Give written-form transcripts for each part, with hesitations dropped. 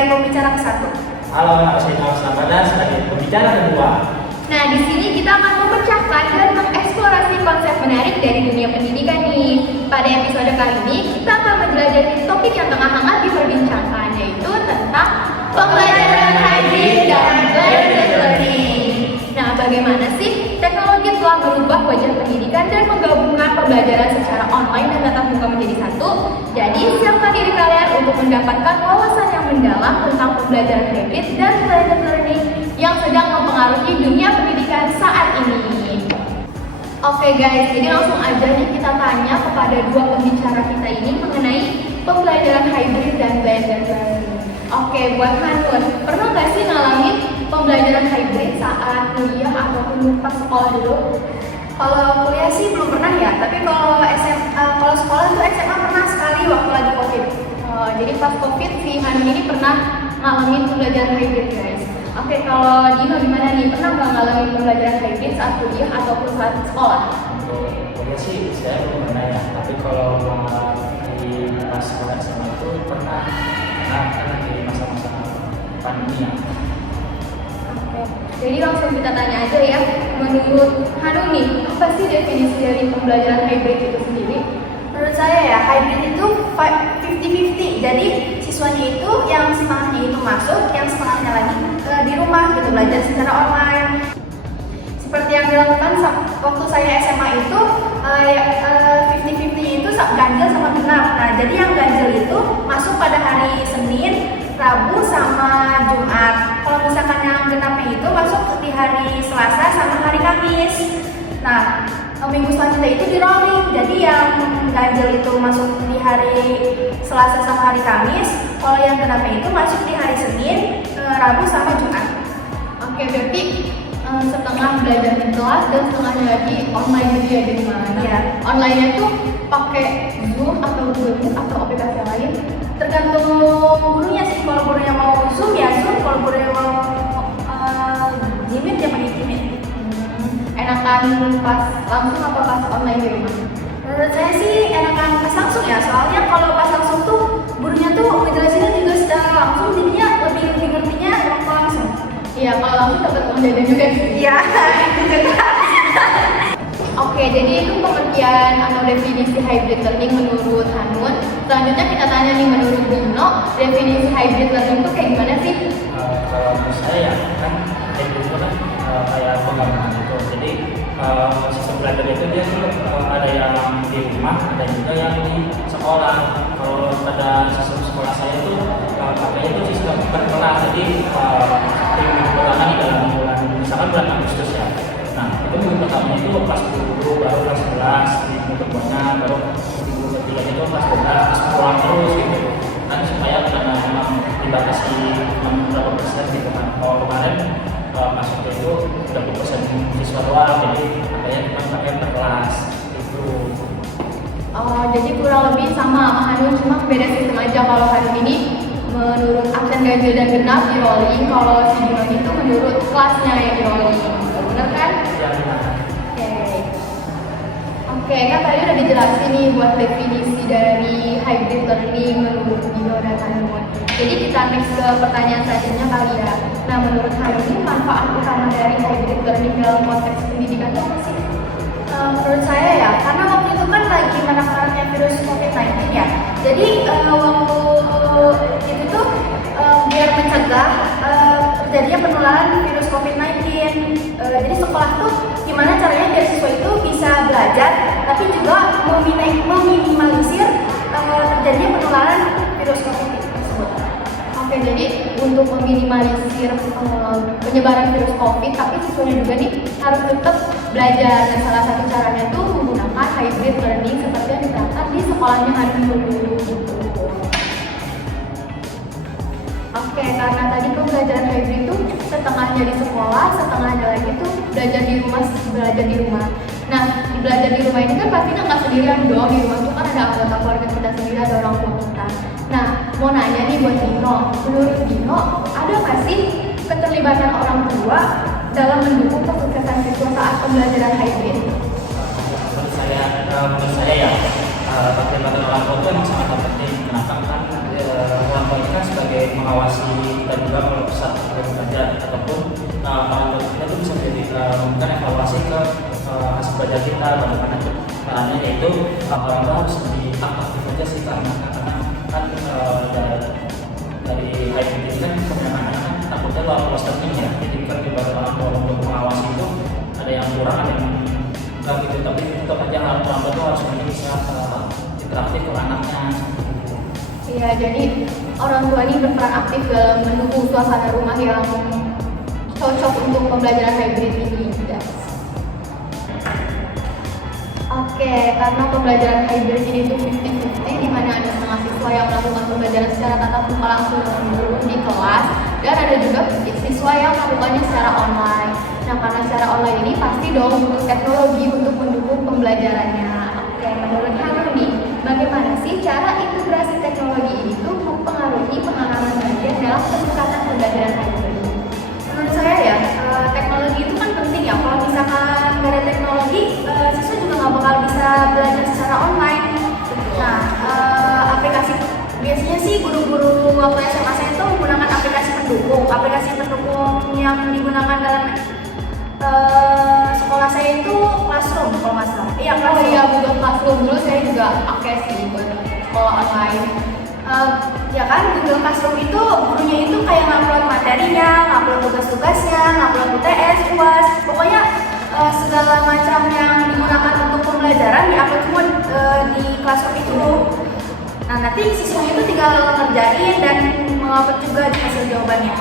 sebagai pembicara ke-1. Halo, saya Noah Sabada sebagai pembicara kedua. Nah, di sini kita akan memecahkan dan mengeksplorasi konsep menarik dari dunia pendidikan nih. Pada episode kali ini, kita akan menjelajahi topik yang tengah hangat diperbincangkan, yaitu tentang pembelajaran hybrid dan blended learning. Nah, bagaimana sih teknologi telah merubah wajah pendidikan dan menggabungkan pembelajaran secara online dan tatap muka menjadi satu? Jadi, siapkan diri kalian untuk mendapatkan wawasan yang mendalam tentang pembelajaran hybrid dan blended learning yang sedang mempengaruhi dunia pendidikan saat ini. Oke guys, jadi langsung aja nih kita tanya kepada dua pembicara kita ini mengenai pembelajaran hybrid dan blended learning. Oke, buat Hanun, pernah nggak sih ngalamin pembelajaran hybrid saat kuliah ataupun pas sekolah dulu? Kalau kuliah sih belum pernah ya, tapi kalau sekolah tuh SMA pernah sekali waktu lagi COVID. Jadi pas COVID si Hanun ini pernah ngalamin pembelajaran hybrid guys. Oke, kalau Dino gimana nih? Pernah nggak ngalamin pembelajaran hybrid saat kuliah ataupun saat sekolah? Untuk kuliah sih saya belum pernah ya, tapi kalau di pas sekolah SMA itu pernah kan di masa-masa pandemi ya. Oke, jadi langsung kita tanya aja ya. Menurut Hanun nih, apa sih definisi dari pembelajaran hybrid itu sendiri? Menurut saya ya, hybrid itu 50-50. Jadi siswanya itu yang setengahnya itu masuk, yang setengahnya lagi di rumah gitu, belajar secara online. Seperti yang dilakukan waktu saya SMA itu 50-50 itu ganjil sama genap. Nah, jadi yang ganjil itu masuk pada hari Senin, Rabu sama Jumat. Kalau misalkan yang genapnya itu masuk di hari Selasa sama hari Kamis. Nah, minggu selanjutnya itu di rolling. Jadi yang ganjil itu masuk di hari Selasa sama hari Kamis. Kalau yang genapnya itu masuk di hari Senin, Rabu sama Jumat. Oke, berarti setengah belajar di kelas dan setengahnya lagi online gitu ya di mana? Iya. Online-nya tuh pakai Zoom atau Google Meet atau aplikasi lain? Tergantung gurunya sih. Kalau gurunya mau Zoom ya Zoom, kalau gurunya mau Gmeet ya pakai Gmeet. Enakan pas langsung atau pas online di rumah? Menurut saya sih enakan pas langsung ya. Soalnya kalau pas langsung tuh gurunya tuh ngejelasinnya juga secara langsung, jadinya lebih ngertinya waktu langsung. Iya, kalau langsung dapat uang jajan juga sih. Iya. Oke, jadi itu pengertian atau definisi hybrid learning menurut Hanun. Selanjutnya kita tanya nih menurut Dino, definisi hybrid learning itu kayak gimana sih? Kalau menurut saya ya kan hybrid itu kan kayak penggabungan gitu. Jadi sistem belajar itu dia tuh ada yang di rumah, ada juga yang di sekolah. Kalau pada sistem sekolah saya itu pakainya itu sistem berkelas. Jadi minggu pertama di dalam bulan, misalkan bulan Agustus ya. Nah, itu minggu pertama itu kelas 10, baru kelas 11, minggu keduanya baru minggu ketiga itu kelas 12, terus pulang terus gitu. Kan supaya karena memang dibatasi berapa persen gitu kan. Kalau kemarin masuknya itu 30% siswa doang, jadi makanya kita pakai per kelas itu. Oh, jadi kurang lebih sama Hanun, cuma beda sistem aja. Kalau Hanun ini menurut absen ganjil dan genap di rolling, kalau si Dino itu menurut kelasnya yang di rolling. Bener kan? Ya, benar. Oke, kan tadi udah dijelasin nih buat definisi dari hybrid learning menurut Dino dan Hanun. Jadi kita next ke pertanyaan selanjutnya kali ya. Nah, menurut Hanun ini manfaat utama dari hybrid learning dalam konteks pendidikan itu apa sih? Menurut saya ya, karena waktu itu kan lagi marak-maraknya virus COVID-19 ya. Jadi waktu itu tuh biar mencegah terjadinya penularan virus COVID-19. Jadi sekolah tuh gimana caranya biar siswa itu bisa belajar, tapi juga meminimalisir terjadinya penularan virus COVID tersebut. Oke, jadi untuk meminimalisir penyebaran virus COVID, tapi siswanya juga nih harus tetap belajar. Dan salah satu caranya tuh menggunakan hybrid learning seperti yang diterapkan di sekolahnya Hanun dulu gitu. Oke, karena tadi pembelajaran hybrid itu setengahnya di sekolah, setengahnya lagi tuh belajar di rumah. Nah, di belajar di rumah ini kan pastinya nggak sendirian dong. Di rumah tuh kan ada anggota keluarga kita sendiri, ada orang tua kita. Nah, mau nanya nih buat Dino, menurut Dino ada nggak sih keterlibatan orang tua dalam mendukung kesuksesan siswa saat pembelajaran hybrid? Menurut saya ya keterlibatan orang tua itu memang sangat penting. Kenapa? Kan orang tua itu kan sebagai mengawasi kita juga kalau saat kita bekerja, ataupun orang tua kita itu bisa menjadi memberikan evaluasi ke hasil belajar kita. Bagaimana caranya, yaitu orang tua harus lebih aktif aja sih, karena kan dari hybrid ini kan kebanyakan anak kan takutnya lost learning ya, jadi kan ibarat orang tua untuk mengawasi itu ada yang kurang, ada yang enggak gitu, tapi tetap aja orang tua itu harus bisa interaktif ke anaknya. Iya, jadi orang tua ini berperan aktif dalam mendukung suasana rumah yang cocok untuk pembelajaran hybrid ini, guys. Oke, karena pembelajaran hybrid ini tuh 50-50, di mana ada setengah siswa yang melakukan pembelajaran secara tatap muka langsung di kelas, dan ada juga siswa yang melakukannya secara online. Nah, karena secara online ini pasti dong butuh teknologi untuk mendukung pembelajarannya. Oke, menurut Hanum nih, bagaimana sih cara integrasi teknologi ini tuh mempengaruhi pengalaman belajar dalam peningkatan pembelajaran hybrid? Menurut saya ya, teknologi itu kan penting ya. Kalau misalkan nggak ada teknologi, siswa juga nggak bakal bisa belajar secara online. Nah, aplikasi biasanya sih guru-guru waktu SMA saya itu menggunakan aplikasi pendukung. Aplikasi pendukung yang digunakan dalam sekolah saya itu Classroom kalau nggak salah. Iya, Oh iya, Google Classroom dulu saya juga pakai sih buat sekolah online. Ya kan, Google Classroom itu gurunya itu kayak ngupload materinya, ngupload tugas-tugasnya, ngupload UTS, UAS, pokoknya segala macam yang digunakan untuk pembelajaran diupload semua di Classroom itu. Nah, nanti siswanya itu tinggal ngerjain dan mengupload juga hasil jawabannya.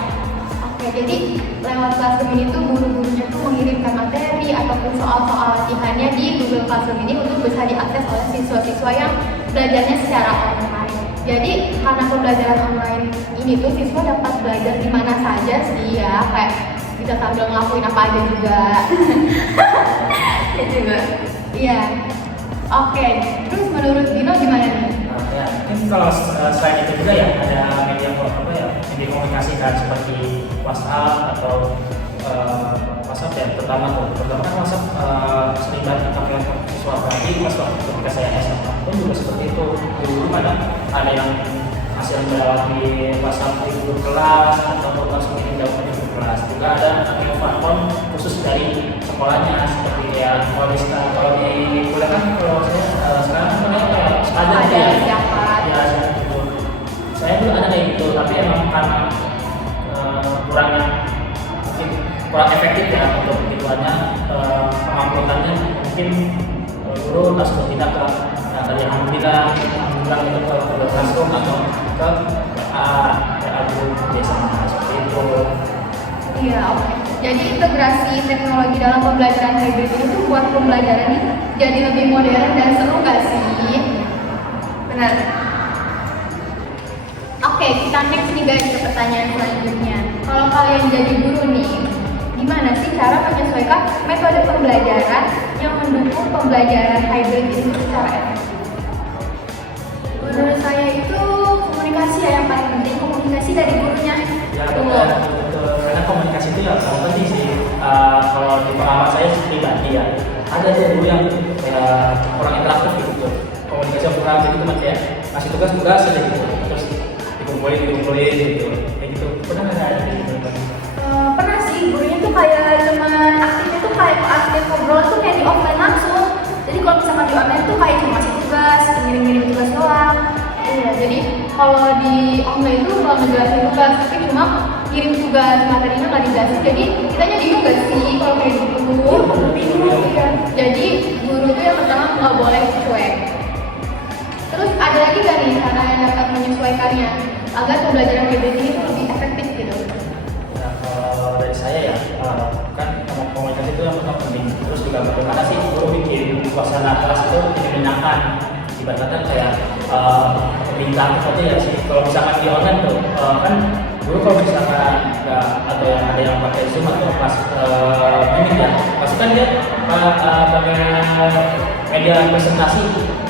Oke, jadi lewat Classroom ini tuh guru-gurunya tuh mengirimkan materi ataupun soal-soal latihannya di Google Classroom ini untuk bisa diakses oleh siswa-siswa yang belajarnya secara online. Jadi karena pembelajaran online ini tuh siswa dapat belajar di mana saja sih ya, kayak bisa sambil ngelakuin apa aja juga. Ya juga. Iya. Oke, terus menurut Dino gimana nih? Ya, mungkin kalau selain itu juga ya ada media media komunikasi kan, seperti WhatsApp atau WhatsApp ya, terutama kan WhatsApp sering banget dipakai siswa, apalagi pas waktu ketika saya SMA pun juga seperti itu. Dulu ada yang hasil melewati WhatsApp di grup kelas atau langsung dijawab di grup kelas. Juga ada platform khusus dari sekolahnya, seperti ya kalau di kuliah kan, kalau saya sekarang kayak Ada siapa? Ya, gitu. Saya juga ada kayak gitu, tapi emang karena kurang efektif ya untuk begituannya, penguploadannya mungkin guru langsung tidak ke dari alhamdulillah itu ke Classroom atau ke guru desa seperti itu. Iya, oke. Jadi integrasi teknologi dalam pembelajaran hybrid ini tuh buat pembelajaran ini jadi lebih modern dan seru nggak sih? Benar. Oke, kita next nih guys ke pertanyaan selanjutnya. Kalau kalian jadi guru nih, gimana sih cara menyesuaikan metode pembelajaran yang mendukung pembelajaran hybrid itu secara efektif? Menurut saya itu komunikasi ya yang paling penting, komunikasi dari gurunya. Ya, betul. Karena komunikasi itu ya sangat penting sih. Kalau di pengalaman saya pribadi ya, ada aja dulu yang kurang interaktif gitu. Komunikasi kurang, jadi cuma kayak ngasih tugas aja gitu, terus dikumpulin gitu, kayak gitu. Pernah nggak ada gitu? Pernah sih, gurunya tuh kayak cuman aktifnya tuh kayak aktif ngobrol tuh kayak di offline langsung. Jadi kalau misalkan di online tuh kayak cuma ngasih tugas, ngirim-ngirim tugas doang. Iya, jadi kalau di online itu nggak ngejelasin tugas, tapi cuma kirim tugas, materinya nggak dijelasin. Jadi kitanya bingung nggak sih kalau kayak gitu? Bingung ya. Jadi guru itu yang pertama nggak boleh cuek. Terus ada lagi nggak nih cara yang dapat menyesuaikannya agar pembelajaran hybrid ini tuh lebih efektif gitu? Ya, kalau dari saya ya, kan komunikasi itu yang pertama penting. Terus juga bagaimana sih guru bikin suasana kelas itu menyenangkan. Ibaratnya kayak bintang aja ya sih. Kalau misalkan di online tuh kan guru kalau misalkan ada yang pakai Zoom atau kelas ini ya, pasti kan dia pakai media presentasi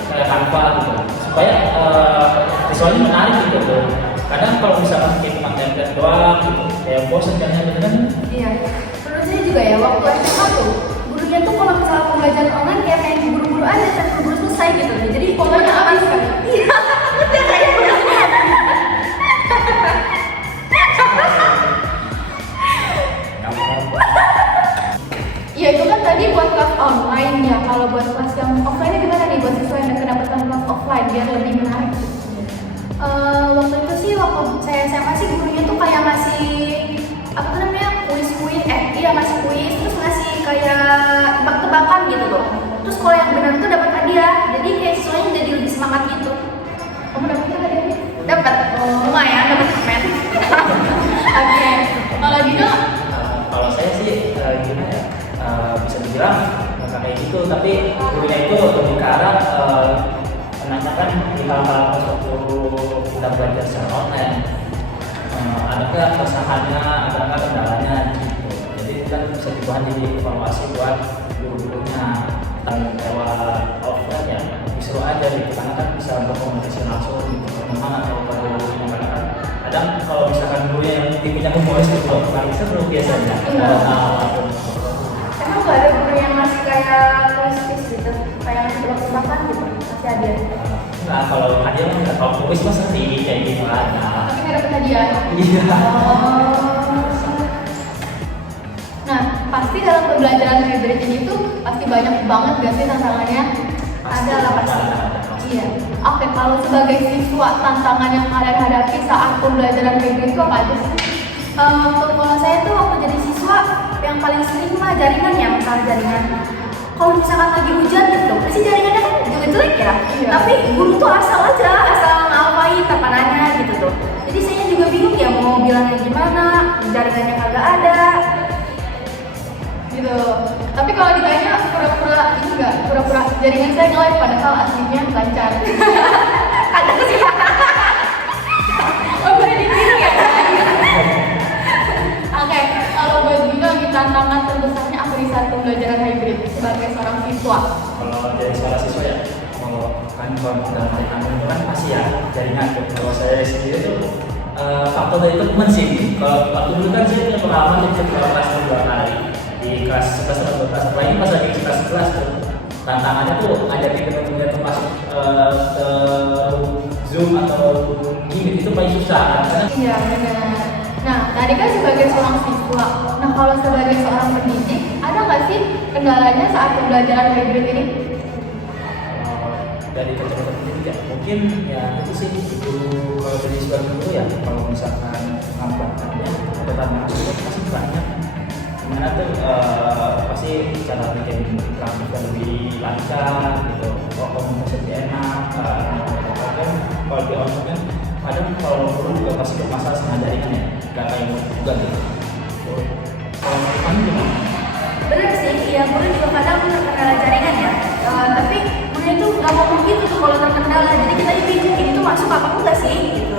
kayak Canva gitu, supaya visualnya menarik gitu tuh. Kadang kalau misalkan bikin cuma template doang gitu, kayak bosan jadinya gitu kan. Iya. Menurut saya juga ya, waktu SMA tuh gurunya tuh kalau misalnya pembelajaran online kayak main buru-buru aja, kan buru-buru selesai gitu. Jadi pokoknya habis kan. Iya. Udah kayak biar lebih menarik? Waktu itu sih waktu saya SMA sih gurunya tuh kayak ngasih apa tuh namanya kuis-kuis, iya ngasih kuis terus ngasih kayak tebak-tebakan gitu loh. Terus kalau yang benar tuh dapat hadiah, jadi kayak siswanya jadi lebih semangat gitu. Kamu dapetnya hadiahnya? Dapat, lumayan dapat permen. Oke. Kalau Dino? Kalau saya sih gimana ya, bisa dibilang nggak kayak gitu, tapi gurunya itu lebih ke arah menanyakan di hal-hal pas waktu kita belajar secara online, adakah keresahannya, adakah kendalanya gitu. Jadi itu kan bisa dibuat jadi evaluasi buat guru-gurunya. Dan lewat offline ya lebih seru aja gitu, karena kan bisa berkomunikasi langsung gitu, teman atau perlu kan. Kadang kalau misalkan dulu yang tipenya humoris itu paling seru biasanya. Emang gak ada guru yang masih kayak kuis-kuis gitu, kayak tebak-tebakan gitu, masih ada? Nah kalau hadiah kan nggak, kalau kuis mah sering kayak gitu ada. Tapi nggak dapet hadiah? Iya. Nah, pasti dalam pembelajaran hybrid ini tuh pasti banyak banget gak sih tantangannya? Ada lah pasti. Iya. Oke, kalau sebagai siswa tantangan yang kalian hadapi saat pembelajaran hybrid itu apa aja sih? Kalau saya tuh waktu jadi siswa yang paling sering mah jaringan ya, masalah jaringan. Kalau misalkan lagi hujan gitu, pasti jaringannya kan juga jelek ya. Iya. Tapi guru tuh asal ngapain tapanannya gitu tuh. Jadi saya juga bingung ya mau bilangnya gimana, jaringannya kagak ada. Gitu. Tapi kalau ditanya pura-pura ini enggak, pura-pura jaringan saya nge-lag padahal aslinya lancar. Ada sih. Oh, boleh ditiru ya? Oke, kalau buat Dino lagi tantangan terbesarnya apa di saat pembelajaran hybrid sebagai seorang siswa? Kalau dari seorang siswa ya, kalau dalam hal itu kan pasti ya jaringan. Kalau saya sendiri tuh faktor dari teman sih. Kalau waktu dulu kan saya punya pengalaman di kelas 2 kali di kelas 11 atau 12, apalagi pas lagi kelas 11 tuh tantangannya tuh ngajakin teman-teman tuh masuk ke Zoom atau Meet itu paling susah karena Iya, benar. Nah, tadi kan sebagai seorang siswa, nah kalau sebagai seorang pendidik, ada nggak sih kendalanya saat pembelajaran hybrid ini? dari kacamata pendidik ya mungkin ya itu sih guru, kalau dari sebuah guru ya kalau misalkan manfaatnya atau tantangan itu pasti banyak. Gimana tuh pasti cara bikin praktiknya lebih lancar gitu, komunikasi lebih enak. Kadang kalau di online kan kadang kalau guru juga pasti bermasalah sama jaringan ya, gak kayak juga gitu. Kalau menurut kamu gimana? Bener sih, ya guru juga kadang terkendala jaringan ya. Tapi guru itu nggak ngomong gitu tuh kalau terkendala. Jadi kita bingung ini tuh masuk apa enggak sih gitu.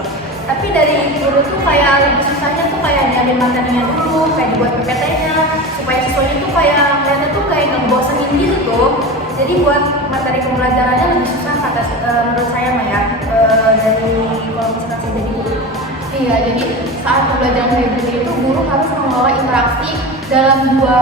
Tapi dari guru tuh kayak lebih susahnya tuh kayak diambil materinya dulu, kayak dibuat PPT-nya supaya siswanya tuh kayak melihatnya tuh kayak ngebosenin gitu tuh. Jadi buat materi pembelajarannya lebih susah kata menurut saya mah ya, dari kalau misalkan saya jadi guru. Iya, jadi saat pembelajaran hybrid itu guru harus mengelola interaksi dalam dua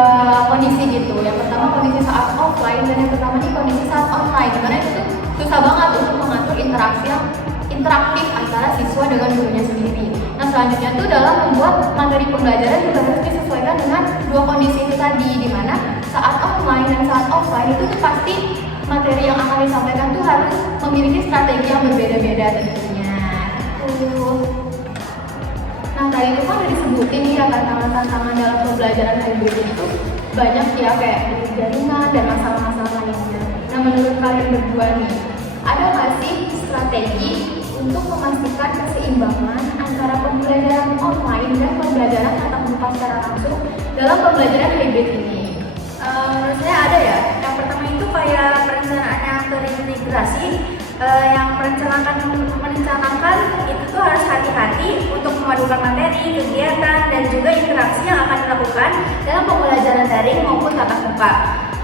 kondisi gitu. Yang pertama kondisi saat offline dan yang pertama ini kondisi saat online. Dimana itu tuh susah banget untuk mengatur interaksi yang interaktif antara siswa dengan gurunya sendiri. Nah selanjutnya tuh dalam membuat materi pembelajaran juga harus disesuaikan dengan dua kondisi itu tadi, dimana saat online dan saat offline itu tuh pasti materi yang akan disampaikan tuh harus memiliki strategi yang berbeda-beda tentunya. Nah tadi itu kan udah disebutin ya tantangan-tantangan dalam pembelajaran hybrid itu banyak ya, kayak jaringan dan masalah-masalah lainnya. Nah menurut kalian berdua nih, ada nggak sih strategi untuk memastikan keseimbangan antara pembelajaran online dan pembelajaran tatap muka secara langsung dalam pembelajaran hybrid ini? Menurut saya ada ya. Yang pertama itu kayak perencanaan yang terintegrasi, yang merencanakan itu tuh harus hati-hati untuk memadukan materi, kegiatan, dan juga interaksi yang akan dilakukan dalam pembelajaran daring maupun tatap muka.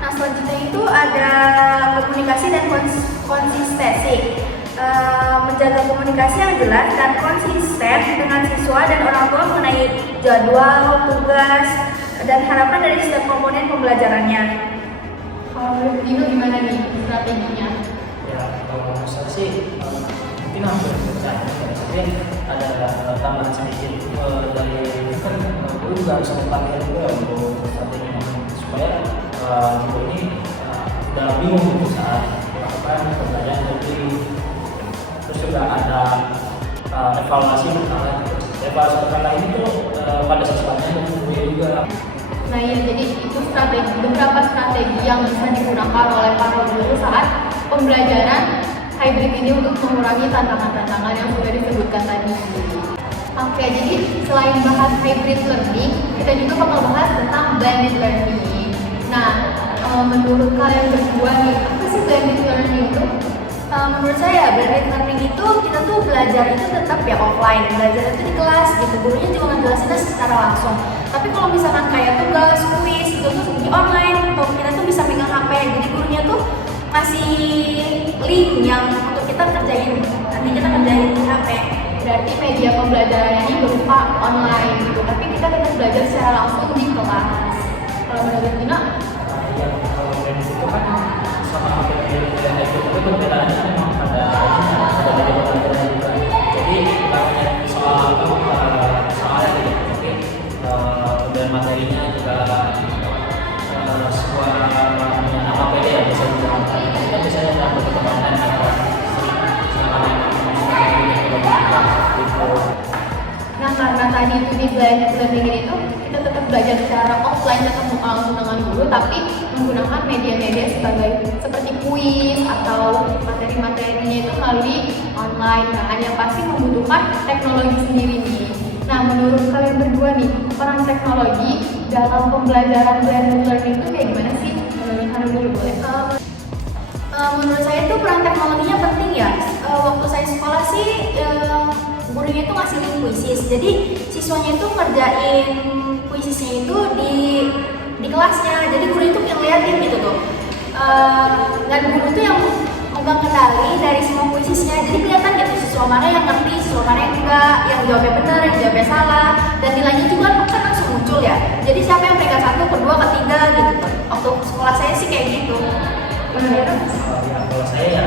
Nah selanjutnya itu ada komunikasi dan konsistensi. Menjaga komunikasi yang jelas dan konsisten dengan siswa dan orang tua mengenai jadwal, tugas, dan harapan dari setiap komponen pembelajarannya. Kalau menurut Dino gimana nih strateginya? Ya kalau saya sih mungkin hampir percaya, tapi ada tambahan sedikit dari kan guru juga harus mempelajari juga untuk strateginya supaya guru ini udah bingung untuk saat melakukan pembelajaran dari juga ada evaluasi berkala. Evaluasi berkala ini tuh pada siswanya dan guru juga. Nah ya, jadi itu beberapa strategi yang bisa digunakan oleh para guru saat pembelajaran hybrid ini untuk mengurangi tantangan-tantangan yang sudah disebutkan tadi. Oke, jadi selain bahas hybrid learning, kita juga bakal bahas tentang blended learning. Nah, menurut kalian berdua nih, apa sih blended learning itu? Menurut saya blended learning itu kita tuh belajar itu tetap ya offline, belajar itu di kelas gitu, gurunya juga ngejelasinnya secara langsung. Tapi kalau misalkan kayak tugas, kuis itu tuh di online, atau kita tuh bisa pegang HP, jadi gurunya tuh masih link yang untuk kita kerjain, nanti kita kerjain di HP. Berarti media pembelajaran ini berupa online gitu, tapi kita tetap belajar secara langsung di kelas. Kalau menurut Dina? Ya, kalau blended itu kan sama blended itu perbedaannya memang ada media pembelajaran juga. Jadi namanya soal soalnya gitu, tapi kemudian materinya juga sebuah apa PD ya bisa digunakan. Kita biasanya dalam perkembangan Nah, karena tadi itu di blended learning ini tuh kita tetap belajar secara offline, tetap muka langsung dengan guru, tapi menggunakan media-media seperti kuis atau materi-materinya itu melalui online. Nah, yang pasti membutuhkan teknologi sendiri nih. Nah, menurut kalian berdua nih, peran teknologi dalam pembelajaran blended learning itu kayak gimana sih? Menurut kalian dulu boleh? Menurut saya itu peran teknologinya penting ya. Waktu saya sekolah sih gurunya itu ngasih link kuisis, jadi siswanya itu ngerjain kuisisnya itu di kelasnya, jadi guru itu yang liatin gitu tuh. Dan guru itu yang megang kendali dari semua kuisisnya, jadi kelihatan gitu siswa mana yang ngerti, siswa mana yang enggak, yang jawabnya benar, yang jawabnya salah, dan nilainya juga kan langsung muncul ya. Jadi siapa yang peringkat 1, kedua, ketiga gitu. Waktu sekolah saya sih kayak gitu. Ya, kalau saya ya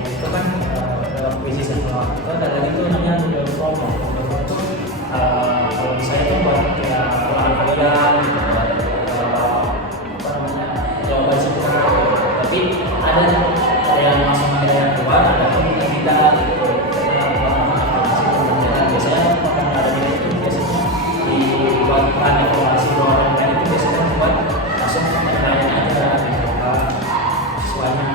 itu kan dalam kuisis yang itu ada lagi tuh namanya Google Form. Google Form itu kalau saya tuh buat ya lahan kalian apa namanya jawaban singkat. Tapi ada yang masuk ada yang keluar, ada yang tidak gitu. Biasanya kalau ada di itu biasanya dibuat bahan evaluasi bahwa itu biasanya buat langsung penilaian aja siswanya.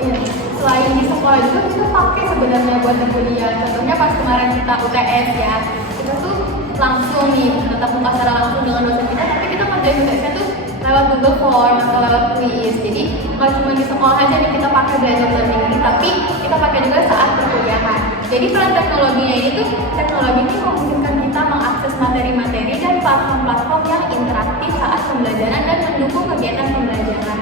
Iya, selain di sekolah juga kita pakai sebenarnya buat kuliah. Contohnya pas kemarin kita UTS ya, kita tuh langsung nih tetap muka secara langsung dengan dosen kita, tapi kita ngerjain UTS-nya tuh lewat Google Form atau lewat kuis. Jadi nggak cuma di sekolah aja nih kita pakai blended learning ini, tapi kita pakai juga saat perkuliahan. Jadi peran teknologinya ini tuh, teknologi ini memungkinkan kita mengakses materi-materi dan platform-platform yang interaktif saat pembelajaran dan mendukung kegiatan pembelajaran.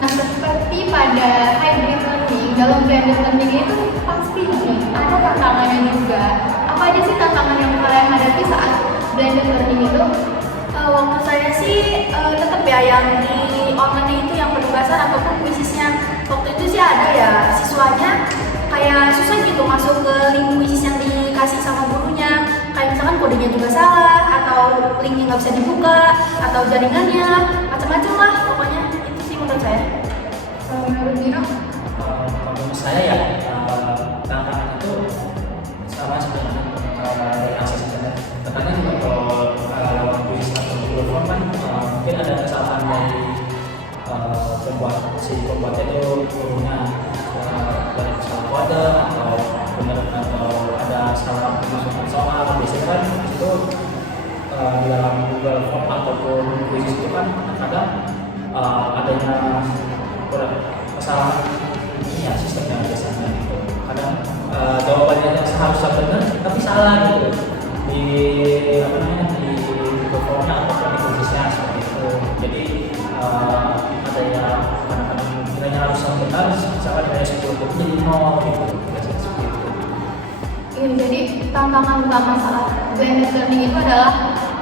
Nah, seperti pada hybrid learning, dalam blended learning itu pasti nih ada tantangannya juga. Apa aja sih tantangan yang kalian hadapi saat blended learning itu? Waktu saya sih tetap ya yang di online itu yang penugasan ataupun kuisisnya. Waktu itu sih ada ya siswanya kayak susah gitu masuk ke link kuisis yang dikasih sama gurunya. Kayak misalkan kodenya juga salah, atau linknya nggak bisa dibuka, atau jaringannya macam-macam lah pokoknya. Itu sih menurut saya. Menurut Dino? Menurut saya ya tantangan itu sama sebenarnya dari akses internet. Karena juga kalau kuis atau Google Form kan mungkin ada kesalahan dari pembuatnya itu gurunya dari salah kode atau benar atau ada salah pemasukan soal. Biasanya kan itu di dalam Google Form ataupun kuis itu kan kadang adanya kesalahan ini ya sistemnya biasanya gitu. Kadang jawabannya seharusnya benar tapi salah gitu di apa namanya di Google Form-nya ataupun di kuisisnya seperti itu. Jadi ada yang kadang-kadang nilainya harusnya benar, misalkan nilai 10 jadi 0 gitu. Biasanya seperti itu. Iya, jadi tantangan utama saat blended learning itu adalah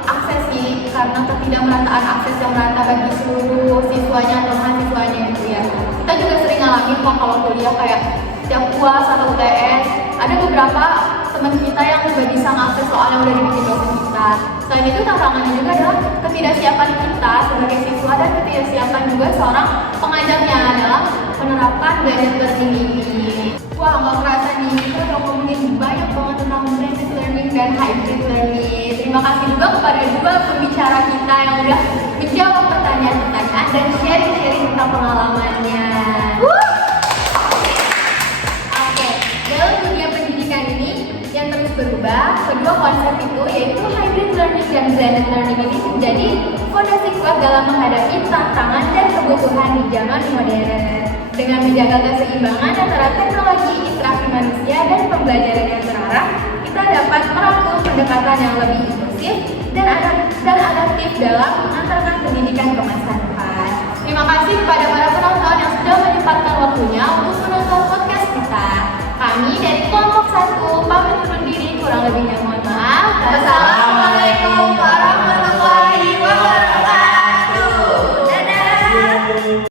akses sih, karena ketidakmerataan akses yang merata bagi seluruh siswanya atau mahasiswanya gitu ya. Kita juga sering ngalamin kok kalau kuliah kayak setiap UAS atau UTS, ada beberapa teman kita yang udah bisa ngakses soal yang udah dibikin dosen kita. Selain itu tantangannya juga adalah ketidaksiapan kita sebagai siswa dan ketidaksiapan juga seorang pengajarnya dalam penerapan blended learning ini. Wah, nggak kerasa nih, kita udah ngomongin banyak banget tentang blended learning dan hybrid learning. Terima kasih juga kepada dua pembicara kita yang udah menjawab pertanyaan-pertanyaan dan sharing-sharing tentang pengalamannya. Oke, dalam dunia pendidikan ini yang terus berubah, kedua konsep itu yaitu hybrid learning dan blended learning ini menjadi fondasi kuat dalam menghadapi tantangan dan kebutuhan di zaman modern. Dengan menjaga keseimbangan antara teknologi, interaksi manusia, dan pembelajaran yang terarah, kita dapat merangkul pendekatan yang lebih inklusif dan adaptif dalam mengantarkan pendidikan ke masa depan. Terima kasih kepada para penonton yang sudah menyempatkan waktunya untuk menonton podcast kita. Kami dari kelompok 1 pamit undur diri, kurang lebihnya